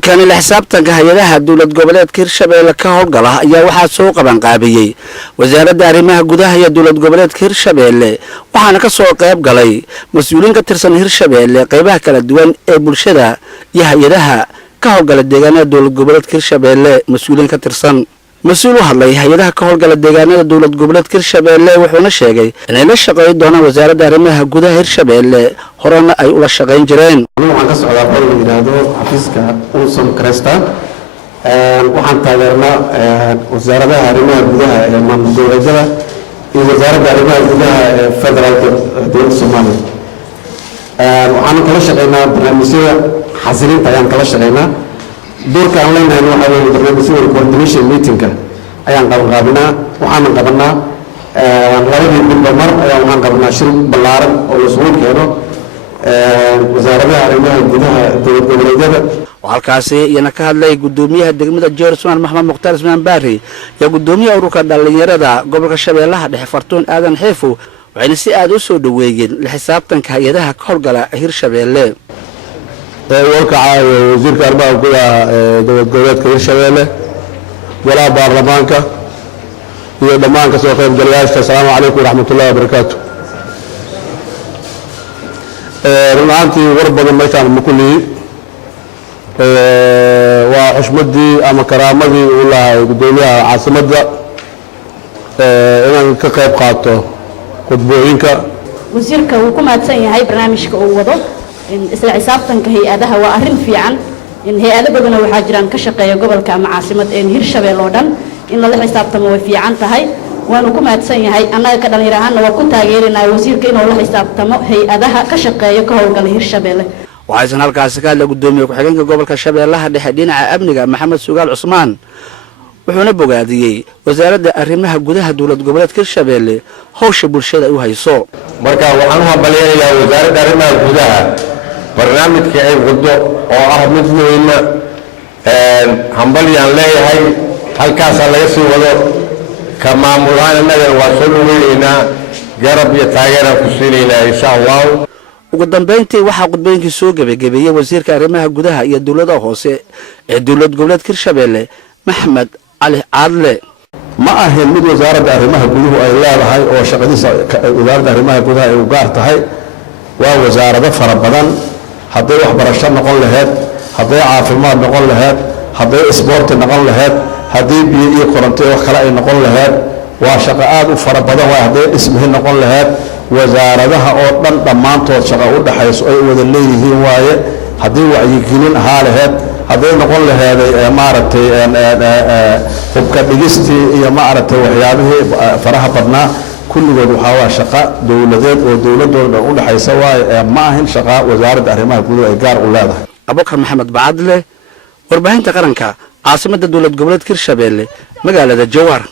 kulankan la xisaabtanka hay'adaha dawlad goboleedka Hirshabelle ka howlgala ayaa waxa soo qaban qaabiyay wasaaradda arrimaha gudaha iyo dawlad goboleedka Hirshabelle waxaana ka soo qayb galay mas'uuliyiin ka tirsan Hirshabelle qaybaha kala duwan ee bulshada iyo hay'adaha ka howlgala deegaanada dawlad goboleedka Hirshabelle mas'uuliyiin ka tirsan مسؤول هذا hay'adaha ka howlgala deegaanada dawlad goboleedka Hirshabelle wuxuuna sheegay inay la shaqeyn doonaan wasaaradda arrimaha gudaha Hirshabelle horena ay ula shaqeyn jireen waxaan ka socdaa qol yiraahdo xafiiska Unsom Cresta waxaan taageernaa wasaaradda arrimaha gudaha ee maamulka iyo wasaaradda arrimaha gudaha ee federaalka dowladda Soomaaliya waxaan kala shaqeynaa barnaamijyada xasilinta ayaan kala shaqeynaa دورك أونلاين هو حوالي برنامج coordination meeting أيام قبلنا وحنا قبلنا غالبا بالمر أيام وحنا قبلنا شرب بالعرب أو الأسبوع كانوا وزارة الرعاية الجديدة الدولية وهالكاسي ينكهد لي قدوميها الدقمة جيرسمان محمد مختار اسمان باري يا قدوميها أوروكا دالينيردا قبل الشباب لها دحفرتون آذان حيفو وعين السيئات وسو دويجين لحساب تنكها يدها كورقلا هيرشابيله وكعا وزير كهرباء وكذا دولة goboleedka Hirshabelle ولا برلمانka iyo dhamaan ka soo qayb galayaasha assalaamu alaykum waraxmatullaahi wabarakaatuh runtii warbadan meeshaan ma kulli waa xushmadii ama karaamadii uu lahaa gudoomiyaha caasimadda inaan ka qayb qaato khudbooyinka wasiirka uu ku maadsan yahay barnaamijka uu wado isla xisaabtanka hay'adaha waa arrin fiican in hay'ado badan waxa jiraan ka shaqeeya gobolka ama caasimad ee Hirshabelle oo dhan in la xisaabtamo way fiican tahay waanu ku maadsan yahay annaga ka dhalinyaro ahaan waa ku taageerinaa wasiirka inuu la xisaabtamo hay'adaha ka shaqeeya ka howlgala Hirshabelle waxaan halkaas ka la gudoomiye ku-xigeenka gobolka Shabeellaha Dhexe dhinaca amniga Maxamed Sugaal Cusmaan wuxuuna bogaadiyay wasaaradda arrimaha gudaha dawlad goboleedka Hirshabelle hawsha bulshada u hayso marka waxaan u hambalyeeyaa wasaaradda arrimaha gudaha barnaamijka ay wado oo ah mid weyn hambalyaan leeyahay halkaas laga sii wado ka maamulaan annaga waa soo dhaweynaa garab iyo taageero ku siinayna insha Allah ugu dambeyntii waxa qodbooyinkii soo gabagabeeyay wasiirka arrimaha gudaha iyo dawladda hoose ee dawlad goboleedka Hirshabelle Maxamed Ali Caadle ma ahayn mid wasaaradda arrimaha guduhu ay leedahay oo shaqadiisa wasaaradda arrimaha gudaha ay u gaar tahay waa wasaarado fara badan hadday waxbarasho noqon lahayd hadday caafimaad noqon lahayd hadday isboorti noqon lahayd hadday biyo iyo koronto wax kale ay noqon lahayd waa shaqo aad u fara badan waa hadday ismihi noqon lahayd wasaaradaha oo dhan dhammaantood shaqo u dhaxayso ay wada leeyihiin waaye haddii wacyigelin ahaa lahayd hadday noqon laheeday maaragtay hubka dhigistii iyo maaragtay waxyaabihii faraha badnaa kulligood waxaa waa shaqo dawladeed oo dawladooda u dhaxaysa waaye ma ahin shaqo wasaaradda arrimaha gudaha ay gaar u leedahay Abubakar Maxamed Bacadle warbaahinta qaranka caasimadda dawlad goboleedka Hirshabelle magaalada Jowhar